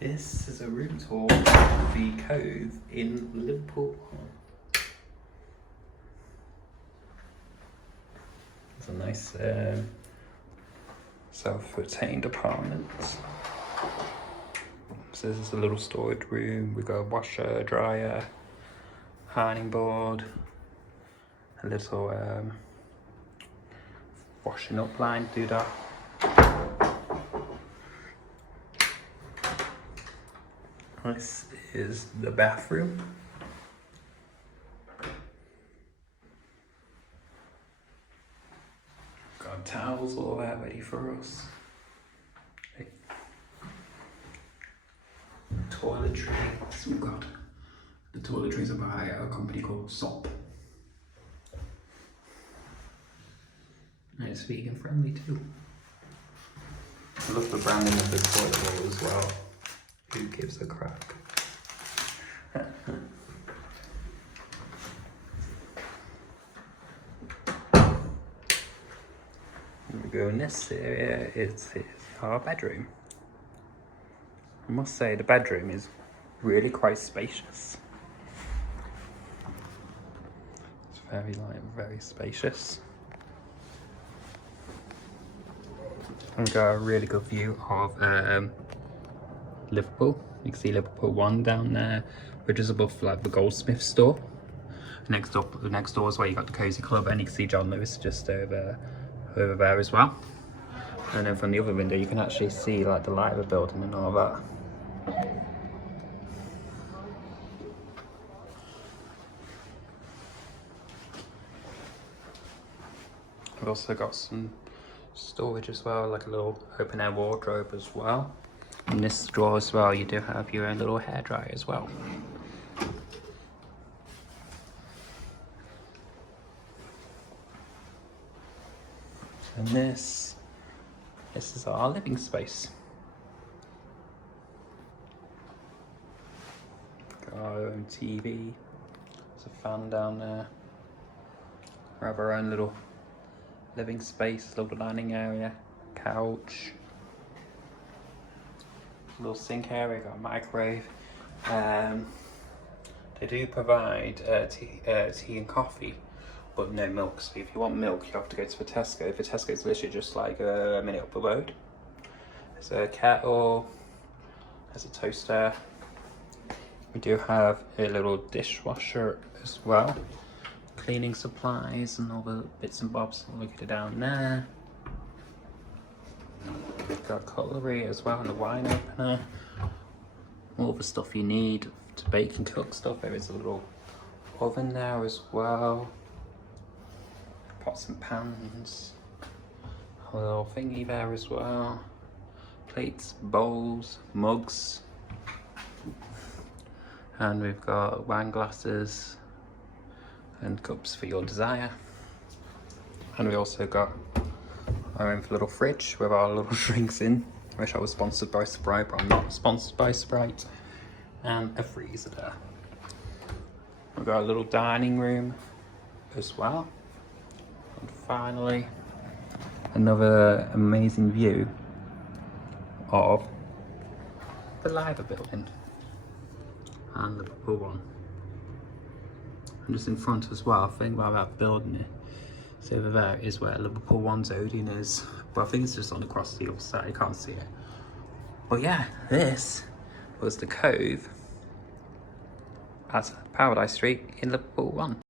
This is a room tour of the Cove in Liverpool. It's a nice self-contained apartment. So this is a little storage room. We've got a washer, dryer, ironing board, a little washing up line to do that. This is the bathroom. Got towels all there ready for us. Toiletries. Oh god. The toiletries are by a company called SOP. And it's vegan friendly too. I love the branding of the toilet roll as well. Who gives a crack? We go in this area, it's our bedroom. I must say the bedroom is really quite spacious. It's very spacious. And we've got a really good view of Liverpool. You can see Liverpool 1 down there, which is above like the Goldsmith store. Next door is where you got the Cozy Club, and you can see John Lewis just over there as well. And then from the other window you can actually see like the light of the building and all that. We've also got some storage as well, like a little open air wardrobe as well. In this drawer as well, you do have your own little hairdryer as well. And this is our living space. Got our own TV. There's a fan down there. We have our own little living space, little dining area, couch. Little sink area, got a microwave. They do provide tea and coffee, but no milk. So if you want milk, you have to go to the Tesco. The Tesco is literally just like a minute up the road. There's a kettle, there's a toaster. We do have a little dishwasher as well. Cleaning supplies and all the bits and bobs. Look at it down there. Got cutlery as well, and a wine opener. All the stuff you need to bake and cook stuff. There is a little oven there as well. Pots and pans. A little thingy there as well. Plates, bowls, mugs. And we've got wine glasses and cups for your desire. And we also got our own little fridge with our little drinks in. I wish I was sponsored by Sprite, but I'm not sponsored by Sprite. And a freezer there. We've got a little dining room as well. And finally, another amazing view of the Liver building and the Liverpool one. And just in front as well, I think about that building it. So over there is where Liverpool 1's Odeon is. But I think it's just on across the other side, you can't see it. But yeah, this was the Cove at Paradise Street in Liverpool 1.